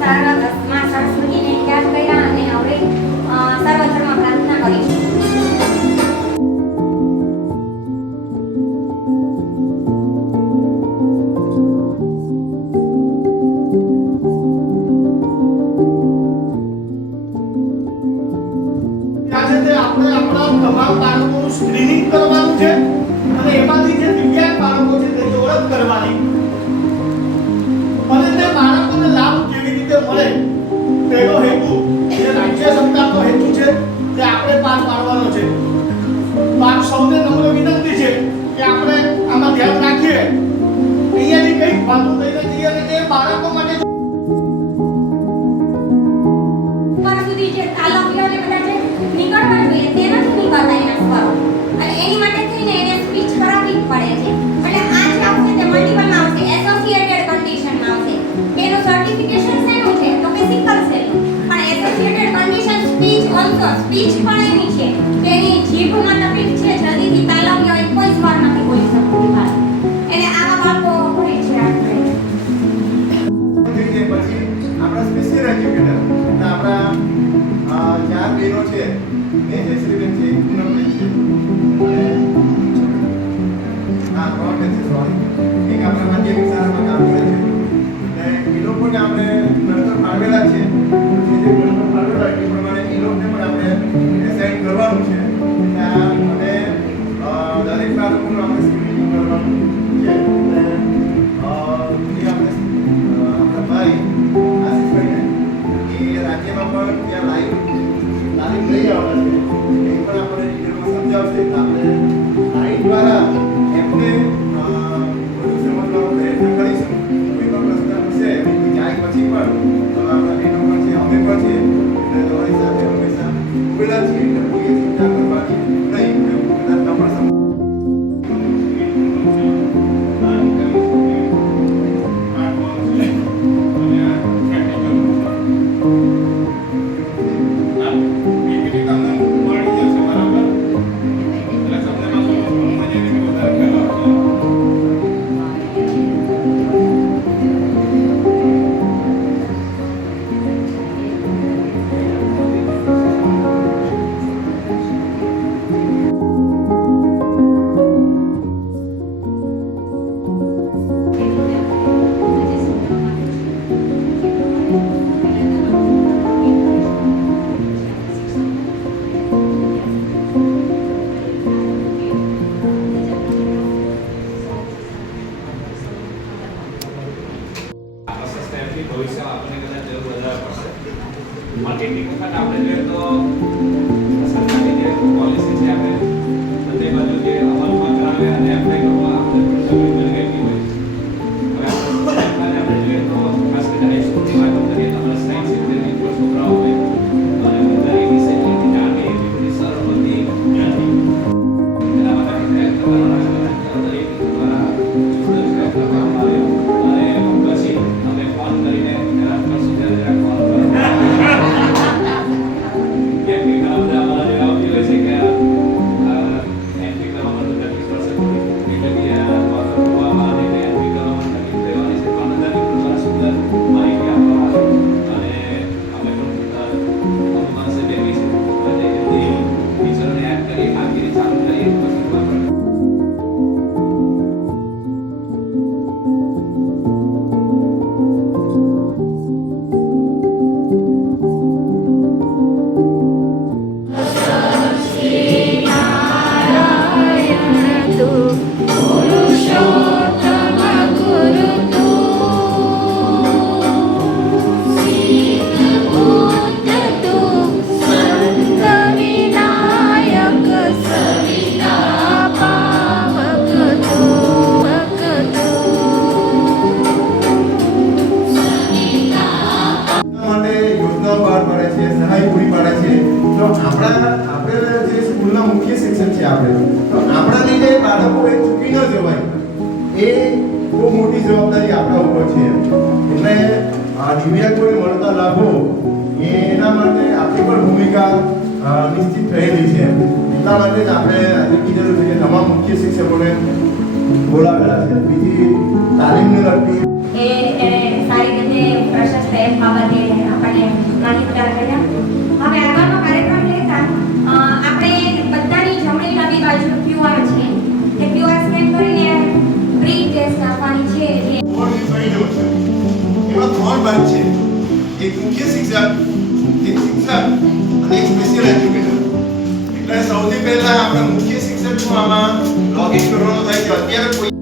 માં સરસ્વતીને યાદ કર્યા અને હવે સર્વધર્મ પ્રાર્થના કરીશું. આપણે આપણા તમામ બાળકોનું સ્ક્રીનિંગ કરવાનું છે અને એમાંથી જે દિવ્યાંગ બાળકો છે તેની ઓળખ કરવાની અને તે બાળકોને લાભ કેવી રીતે મળે તેનો હેતુ જે રાજ્ય સરકારનો હેતુ છે તે આપણે પાર પાડવાનો છે. તો આપ સૌને નમ્ર વિનંતી છે કે આપણે આમાં ધ્યાન રાખીએ, અહીંયાથી કંઈક વાતો લઈને જઈએ અને એ બાળકો માટે સુધી જે તાલવ્યોને બધા જે નીકળવા જોઈએ તે નથી નીકળતા એના સ્વરો અને એની માટે થઈને એને સ્પીચ કરાવવી પડે છે. એટલે આ જે આવશે તે મલ્ટીપલમાં આવશે, એસોસિએટેડ કન્ડિશનમાં આવશે. એનું સર્ટિફિકેશન શેનું છે તો કે સિકલ સેલનું, પણ associated condition speech also, speech પણ એની છે કે એની જીભમાં તકલીફ છે, જલ્દીથી તાલવ્ય એક કોઈ સ્વર નથી બોલી શકતું બહાર. એને આવા બાળકો હોય છે આપણે પછી આપણા સ્પેશિયલ એજ્યુકેટર એટલે આપણા ચાર બહેનો છે એ જયશ્રીબેન છે, પૂનમબેન છે અને ત્રણ બેન છે, સોરી, એક આપણા માધ્યમિક શાળામાં કામ કરે છે અને એ લોકોને આપણે નંબર ફાળવેલા છે. પછી જે નંબર ફાળવેલા એ પ્રમાણે એ લોકોને પણ આપણે એસાઇન કરવાનું છે. અને દરેક બાળકોનું આપણે સ્ક્રીનિંગ કરવાનું છે અને એ આપણે આપણા ભાઈ આશીષભાઈને એ રાજ્યમાં પણ ત્યાં લાઈવ તાલીમ લઈ આવવાના છે. એ પણ આપણે ડિટેલમાં સમજાવશે. આપણે લાઈવ દ્વારા એમને વધુ સમજવાનો પ્રયત્ન કરીશું. કોઈ પણ પ્રશ્ન હશે જાય પછી પણ આપણા બહેનો પણ છે, અમે પણ છે, એટલે તમારી સાથે હંમેશા ઉભેલા છીએ. એટલે કોઈ ચિંતા કરવાની નહીં. કદાચ ન પણ ભવિષ્યમાં આપણને કદાચ જરૂર વધારે પડશે. પણ કેટલીક વખત આપણે જોઈએ તો સરકારની જે પોલિસી છે આપણે બધે બાજુ જે અમલમાં કરાવે અને એપ્લાય કરવા આપણે થોડી બની ગઈ હોય. હવે આપણે જોઈએ તો ખાસ કરીને હાઈસ્કૂલની વાત કરીએ તો આપણે સાયન્સ સિત્તેરની ઉપર છોકરાઓ હોય અને બધા એ વિષયની જાણે એટલી બધી સરળ બધી નથી. એના માટે પ્રયત્ન કરવાના છે દરેક દ્વારા કરવામાં આવ્યો અને પછી અમે ફોન કરીને હેરાન કરશું ત્યારે ફોન કરો કે ઘણા બધા અમારા જેવા આવતી હોય છે કે એન્ટ્રી કરવામાં તકલીફ પડશે એટલે કે જોવામાં અને એન્ટ્રી કરવામાં તકલીફ રહેવાની છે. પણ બધાની દ્વારા સુંદર માહિતી આપવામાં આવે અને અમે પણ અમુક માણસે બેઠી છે અને એમની ટીચરોને યાદ કરી કામગીરી ચાલુ કરીએ પછી બહુ મોટી જવાબદારી આપણા ઉપર છે. એટલે દિવ્યાંગોને મળતા લાભો એના માટે આપણી પણ ભૂમિકા નિશ્ચિત રહેલી છે. એટલા માટે જ આપણે આજે કીધેલું છે કે તમામ મુખ્ય શિક્ષકોને બોલાવેલા છે. બીજી તાલીમને લગતી સારી રીતે પ્રશસ્ત એમ બાબતે એક મુખ્ય શિક્ષક, અને એક સ્પેશિયલ એજ્યુકેટર. એટલે સૌથી પહેલા આપણે મુખ્ય શિક્ષકનું આમાં લોગિન કરવાનું થાય છે. અત્યારે કોઈ